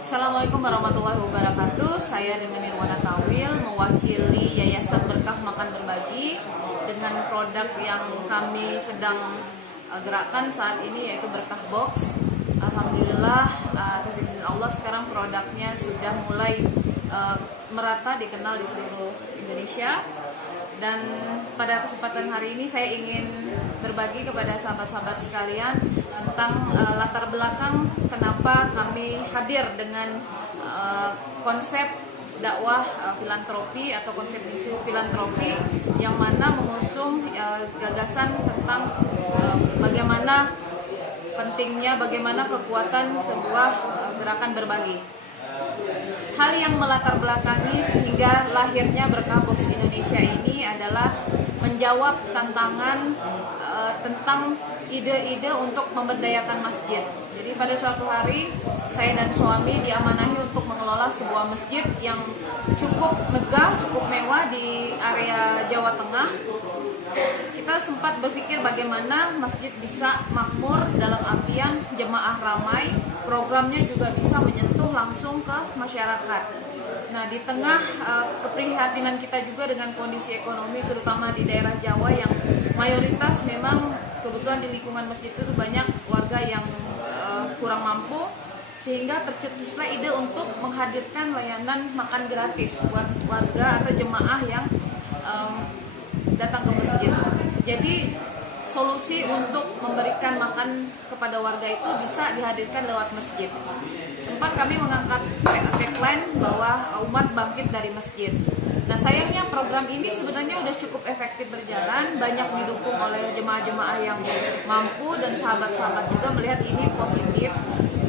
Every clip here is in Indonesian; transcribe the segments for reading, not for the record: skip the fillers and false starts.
Assalamualaikum warahmatullahi wabarakatuh. Saya dengan Irwana Tawil mewakili Yayasan Berkah Makan Berbagi dengan produk yang kami sedang gerakkan saat ini, yaitu Berkah Box. Alhamdulillah, atas izin Allah sekarang produknya sudah mulai merata dikenal di seluruh Indonesia. Dan pada kesempatan hari ini saya ingin berbagi kepada sahabat-sahabat sekalian tentang latar belakang kenapa kami hadir dengan konsep dakwah filantropi atau konsep bisnis filantropi yang mana mengusung gagasan tentang bagaimana pentingnya, bagaimana kekuatan sebuah gerakan berbagi. Hal yang melatar belakangi sehingga lahirnya Berkah Box Indonesia ini adalah menjawab tantangan tentang ide-ide untuk memberdayakan masjid. Jadi pada suatu hari saya dan suami diamanahi untuk mengelola sebuah masjid yang cukup megah, cukup mewah di area Jawa Tengah. Kita sempat berpikir bagaimana masjid bisa makmur dalam artian jemaah ramai, programnya juga bisa menyentuh langsung ke masyarakat. Nah, di tengah keprihatinan kita juga dengan kondisi ekonomi terutama di daerah Jawa yang mayoritas memang kebetulan di lingkungan masjid itu banyak warga yang kurang mampu, sehingga tercetuslah ide untuk menghadirkan layanan makan gratis buat warga atau jemaah yang datang ke masjid. Jadi solusi untuk memberikan makan kepada warga itu bisa dihadirkan lewat masjid. Sempat kami mengangkat tagline bahwa umat bangkit dari masjid. Nah, sayangnya program ini sebenarnya sudah cukup efektif berjalan, banyak didukung oleh jemaah-jemaah yang mampu dan sahabat-sahabat juga melihat ini positif.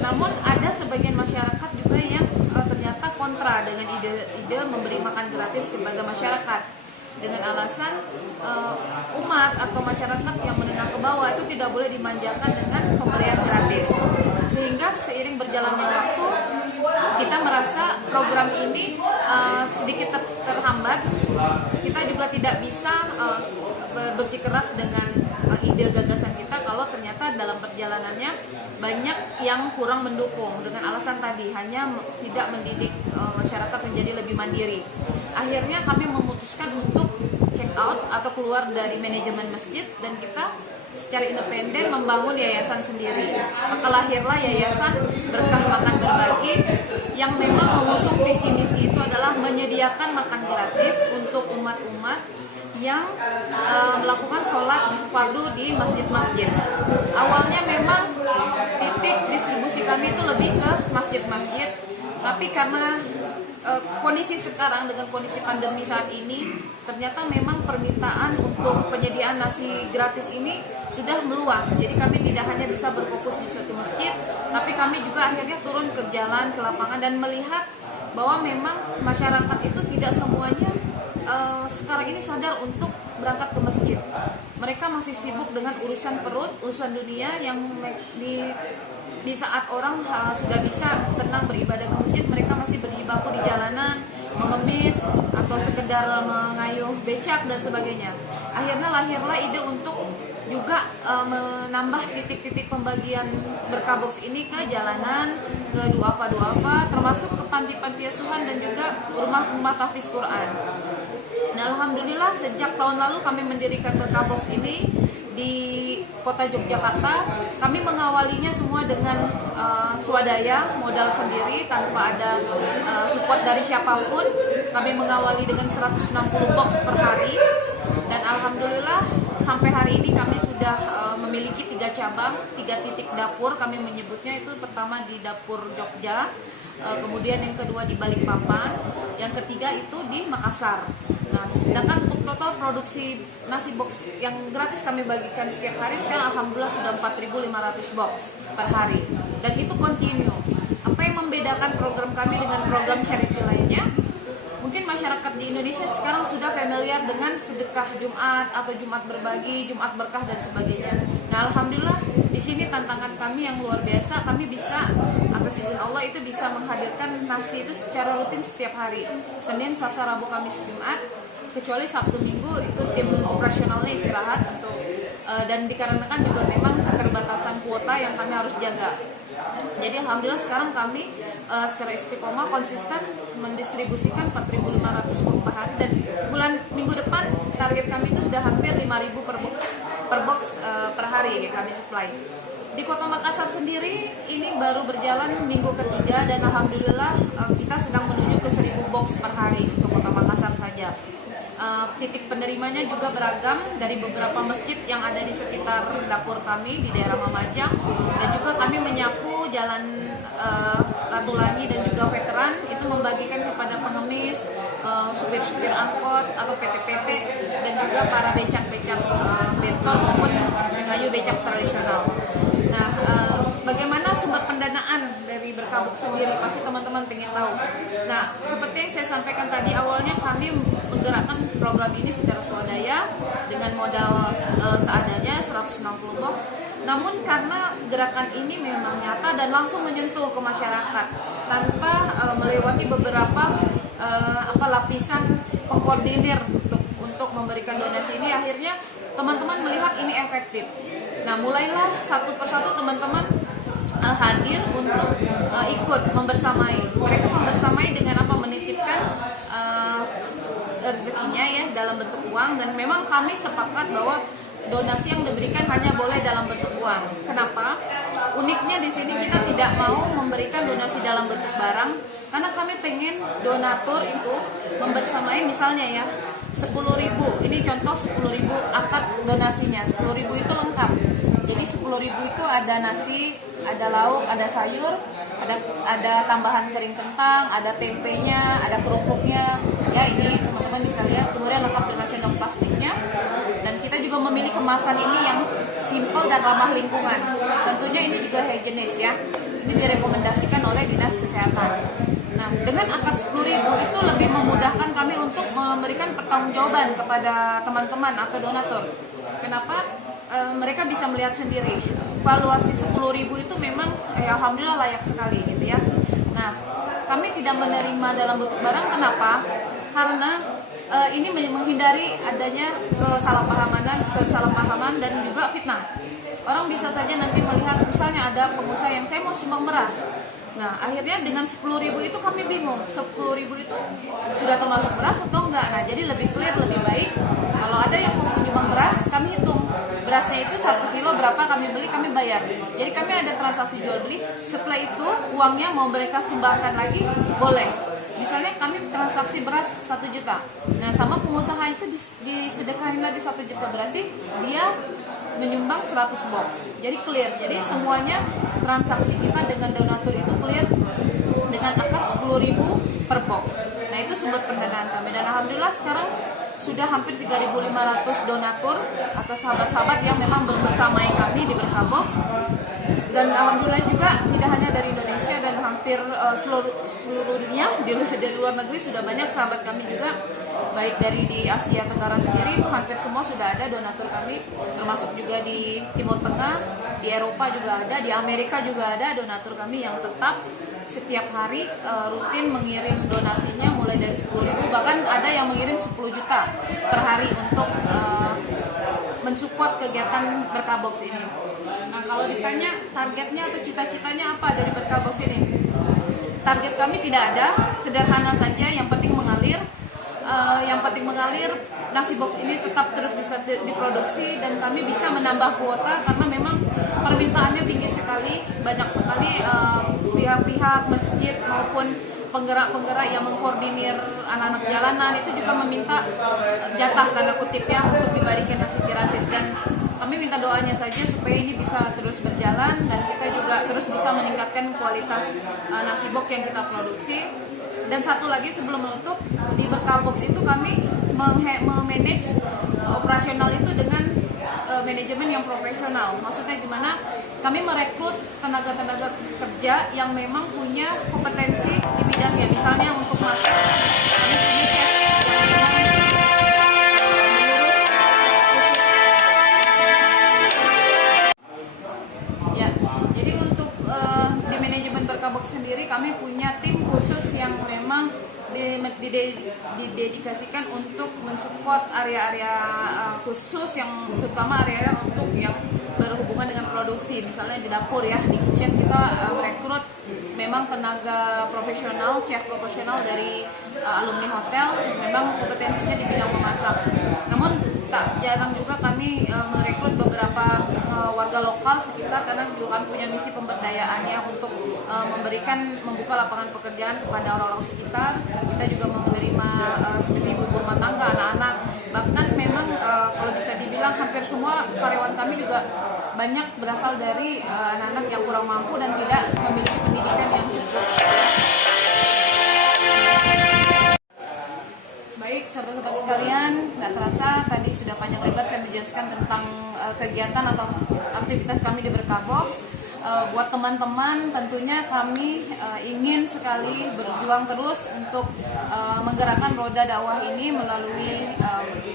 Namun ada sebagian masyarakat juga yang ternyata kontra dengan ide-ide memberi makan gratis kepada masyarakat, dengan alasan umat atau masyarakat yang menengah ke bawah itu tidak boleh dimanjakan dengan pemberian gratis. Sehingga seiring berjalannya waktu kita merasa program ini sedikit terhambat. Kita juga tidak bisa bersikeras dengan ide gagasan kita kalau ternyata dalam perjalanannya banyak yang kurang mendukung dengan alasan tadi hanya tidak mendidik masyarakat menjadi lebih mandiri. Akhirnya kami memutuskan untuk check out atau keluar dari manajemen masjid dan kita secara independen membangun yayasan sendiri. Maka lahirlah Yayasan Berkah Makan Berbagi yang memang mengusung visi misi itu adalah menyediakan makan gratis untuk umat-umat yang melakukan sholat fardu di masjid-masjid. Awalnya memang titik distribusi kami itu lebih ke masjid-masjid, tapi karena kondisi sekarang dengan kondisi pandemi saat ini, ternyata memang permintaan untuk penyediaan nasi gratis ini sudah meluas. Jadi kami tidak hanya bisa berfokus di suatu masjid, tapi kami juga akhirnya turun ke jalan, ke lapangan dan melihat bahwa memang masyarakat itu tidak semuanya sekarang ini sadar untuk berangkat ke masjid. Mereka masih sibuk dengan urusan perut, urusan dunia yang di saat orang sudah bisa tenang beribadah ke masjid, mereka masih berjibaku di jalanan, mengemis atau sekedar mengayuh becak dan sebagainya. Akhirnya lahirlah ide untuk juga menambah titik-titik pembagian Berkah Box ini ke jalanan, ke duafa, termasuk ke panti-panti asuhan dan juga rumah-rumah tahfiz Quran. Nah, alhamdulillah sejak tahun lalu kami mendirikan Berkah Box ini di kota Yogyakarta. Kami mengawalinya semua dengan swadaya, modal sendiri tanpa ada support dari siapapun. Kami mengawali dengan 160 box per hari dan alhamdulillah sampai hari ini kami sudah memiliki 3 cabang, 3 titik dapur. Kami menyebutnya itu pertama di dapur Jogja, kemudian yang kedua di Balikpapan, yang ketiga itu di Makassar. Nah, sedangkan untuk total produksi nasi box yang gratis kami bagikan setiap hari sekarang alhamdulillah sudah 4.500 box per hari dan itu continue. Apa yang membedakan program kami dengan program charity lainnya? Mungkin masyarakat di Indonesia sekarang sudah familiar dengan sedekah Jumat atau Jumat berbagi, Jumat berkah dan sebagainya. Nah, alhamdulillah di sini tantangan kami yang luar biasa, kami bisa atas izin Allah itu bisa menghadirkan nasi itu secara rutin setiap hari, Senin, Selasa, Rabu, Kamis, Jumat, kecuali Sabtu Minggu itu tim operasionalnya istirahat untuk dan dikarenakan juga memang keterbatasan batasan kuota yang kami harus jaga. Jadi alhamdulillah sekarang kami secara istiqomah konsisten mendistribusikan 4.500 box per hari, dan minggu depan target kami itu sudah hampir 5.000 per box per hari yang kami supply. Di Kota Makassar sendiri ini baru berjalan minggu ketiga, dan alhamdulillah kita sedang menuju ke 1.000 box per hari untuk Kota Makassar saja. Titik penerimanya juga beragam dari beberapa masjid yang ada di sekitar dapur kami di daerah Mamajang, dan juga kami menyapu jalan Ratulangi dan juga veteran, itu membagikan kepada pengemis, supir-supir angkot atau PT-PT, dan juga para becak-becak beton maupun pengayu becak tradisional. Nah, bagaimana sumber pendanaan dari Berkabuk sendiri? Pasti teman-teman pengen tahu. Nah, seperti yang saya sampaikan tadi, awalnya kami menggerakkan program ini secara swadaya dengan modal seadanya 160 box. Namun karena gerakan ini memang nyata dan langsung menyentuh ke masyarakat tanpa melewati beberapa lapisan pengkoordinir untuk memberikan donasi ini, akhirnya teman-teman melihat ini efektif. Nah, mulailah satu persatu teman-teman hadir untuk ikut membersamai. Mereka membersamai dengan apa? Menitipkan rezekinya ya dalam bentuk uang, dan memang kami sepakat bahwa donasi yang diberikan hanya boleh dalam bentuk uang. Kenapa? Uniknya di sini kita tidak mau memberikan donasi dalam bentuk barang, karena kami pengen donatur itu membersamai, misalnya ya 10.000, ini contoh 10.000 akad donasinya, 10.000 itu lengkap. Jadi 10.000 itu ada nasi, ada lauk, ada sayur, ada tambahan kering kentang, ada tempenya, ada kerupuknya. Ya, ini teman-teman bisa lihat, kemudian lengkap dengan sendok plastiknya. Dan kita juga memilih kemasan ini yang simple dan ramah lingkungan. Tentunya ini juga higienis ya. Ini direkomendasikan oleh Dinas Kesehatan. Nah, dengan akad 10.000 itu lebih memudahkan kami untuk memberikan pertanggungjawaban kepada teman-teman atau donatur. Kenapa? Mereka bisa melihat sendiri. Valuasi 10.000 itu memang alhamdulillah layak sekali gitu ya. Nah, kami tidak menerima dalam bentuk barang. Kenapa? Karena ini menghindari adanya kesalahpahaman dan juga fitnah. Orang bisa saja nanti melihat, misalnya ada pengusaha yang saya mau sumbang beras. Nah, akhirnya dengan 10.000 itu kami bingung, 10.000 itu sudah termasuk beras atau enggak. Nah, jadi lebih clear, lebih baik kalau ada yang mau menyumbang beras, kami hitung berasnya itu 1 kilo berapa kami beli, kami bayar. Jadi kami ada transaksi jual beli. Setelah itu uangnya mau mereka sumbangkan lagi boleh. Misalnya kami transaksi beras 1 juta. Nah, sama pengusaha itu disedekahin lagi 1 juta, berarti dia menyumbang 100 box. Jadi clear. Jadi semuanya transaksi kita dengan donatur itu clear dengan akad 10.000 per box. Nah, itu sumber pendanaan kami, dan alhamdulillah sekarang sudah hampir 3.500 donatur atau sahabat-sahabat yang memang berbersamai kami di Berkabox. Dan alhamdulillah juga tidak hanya dari Indonesia dan hampir seluruh dunia, dari luar negeri sudah banyak sahabat kami juga, baik dari di Asia Tenggara sendiri itu hampir semua sudah ada donatur kami, termasuk juga di Timur Tengah, di Eropa juga ada, di Amerika juga ada donatur kami yang tetap setiap hari rutin mengirim donasinya mulai dari 10.000, bahkan ada yang mengirim 10 juta per hari untuk mensupport kegiatan Berkabox ini. Nah, kalau ditanya targetnya atau cita-citanya apa dari Berkabox ini? Target kami tidak ada, sederhana saja, yang penting mengalir. Nasi box ini tetap terus bisa diproduksi dan kami bisa menambah kuota karena memang permintaannya tinggi sekali, banyak sekali pihak-pihak masjid maupun penggerak-penggerak yang mengkoordinir anak-anak jalanan itu juga meminta jatah tanda kutip ya untuk diberikan nasi gratis, dan kami minta doanya saja supaya ini bisa terus berjalan dan kita juga terus bisa meningkatkan kualitas nasi box yang kita produksi. Dan satu lagi sebelum menutup, di Berkabox itu kami memanage operasional itu dengan manajemen yang profesional. Maksudnya gimana? Kami merekrut tenaga-tenaga kerja yang memang punya kompetensi di bidangnya. Misalnya untuk masak, kami punya chef yang memang ya. Jadi untuk di manajemen Berkabox sendiri kami punya tim khusus yang memang didedikasikan untuk mensupport area-area khusus yang terutama area untuk yang berhubungan berhubungan dengan produksi, misalnya di dapur ya, di kitchen kita merekrut memang tenaga profesional, chef profesional dari alumni hotel, memang kompetensinya di bidang memasak. Namun tak jarang juga kami merekrut beberapa warga lokal sekitar, karena juga kami punya misi pemberdayaannya untuk membuka lapangan pekerjaan kepada orang-orang sekitar. Kita juga menerima seperti ibu rumah tangga, anak-anak, bahkan memang kalau bisa dibilang hampir semua karyawan kami juga banyak berasal dari anak-anak yang kurang mampu dan tidak memiliki pendidikan yang cukup. Baik, sahabat-sahabat sekalian, nggak terasa tadi sudah panjang lebar saya menjelaskan tentang kegiatan atau aktivitas kami di Berkahbox. Buat teman-teman, tentunya kami ingin sekali berjuang terus untuk menggerakkan roda dakwah ini melalui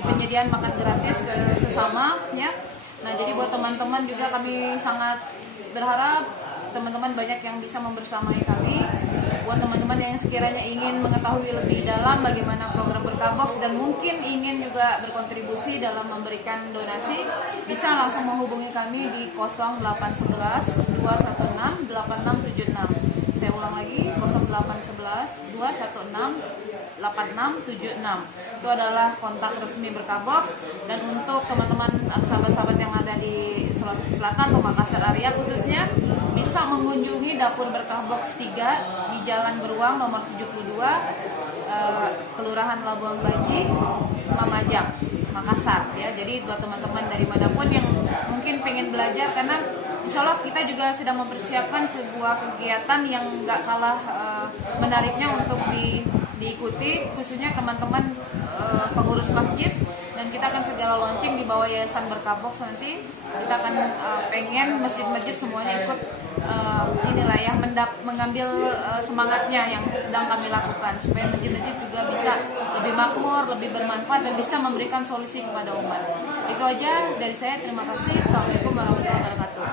penyediaan makan gratis ke sesama, ya. Nah, jadi buat teman-teman juga kami sangat berharap teman-teman banyak yang bisa membersamai kami. Buat teman-teman yang sekiranya ingin mengetahui lebih dalam bagaimana program Berkahbox dan mungkin ingin juga berkontribusi dalam memberikan donasi, bisa langsung menghubungi kami di 0811 216 8676. Saya ulang lagi, 0811 216 8676. Itu adalah kontak resmi Berkahbox. Dan untuk teman-teman sahabat-sahabat yang ada di Sulawesi Selatan, Makassar area khususnya, bisa mengunjungi dapur Berkahbox 3 di Jalan Beruang nomor 72, Kelurahan Labuan Baji, Mamajang, Makassar, ya. Jadi buat teman-teman dari manapun yang mungkin pengen belajar, karena insya Allah kita juga sedang mempersiapkan sebuah kegiatan yang nggak kalah menariknya untuk diikuti, khususnya teman-teman pengurus masjid. Dan kita akan segera launching di bawah Yayasan Berkahbox nanti. Kita akan pengen masjid-masjid semuanya ikut inilah ya, mengambil semangatnya yang sedang kami lakukan, supaya masjid-masjid juga bisa lebih makmur, lebih bermanfaat, dan bisa memberikan solusi kepada umat. Itu aja dari saya, terima kasih. Assalamualaikum warahmatullahi wabarakatuh.